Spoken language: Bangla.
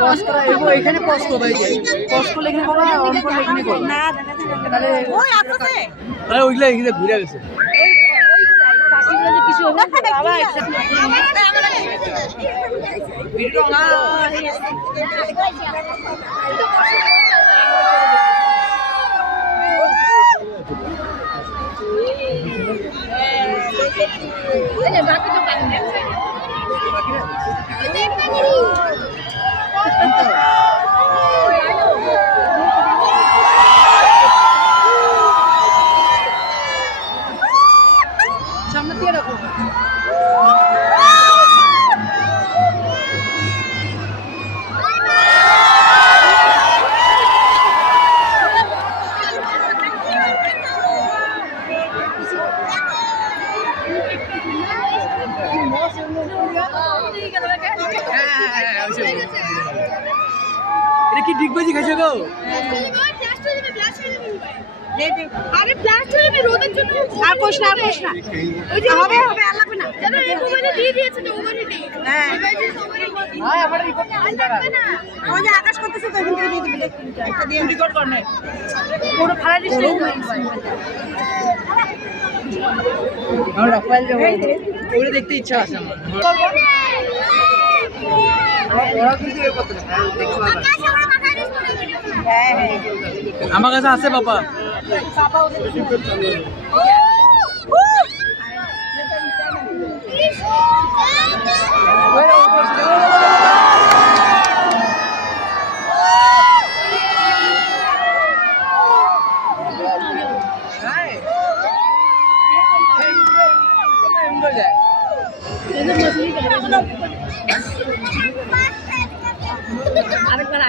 পজ করা এখানে পজ করবে পজ করলে এখানে করবে অন করলে এখানে করবে না তাহলে ওই আসছে আরে ওইগুলা এখানে ঘুরে গেছে কিছু হবে আবার ভিডিও না বাকি তো পানি সামনে দিয়ে রাখো এটা কি ডিগবাজি খাইছে গো আরে ব্লাস্ট হয়ে যাবে রোদের জন্য আর কোশ না ওই যে হবে আর লাগবে না জানো এই মোবাইলে দিয়ে দিয়েছে তো ওভারহিটিং হ্যাঁ হ্যাঁ আমার রিপোর্ট লাগবে না ওই যে আকাশ করতেছে তো এখান থেকে দিয়ে দিবি একটা দিয়ে রেকর্ড করনে পুরো ফালা দিছ আমার রাফাইল যাব ওরে দেখতে ইচ্ছা আছে আমার ওরা কিন্তু এর কথা দেখতে পারবে হ্যাঁ আমার কাছে আছে বাবা আরেকবার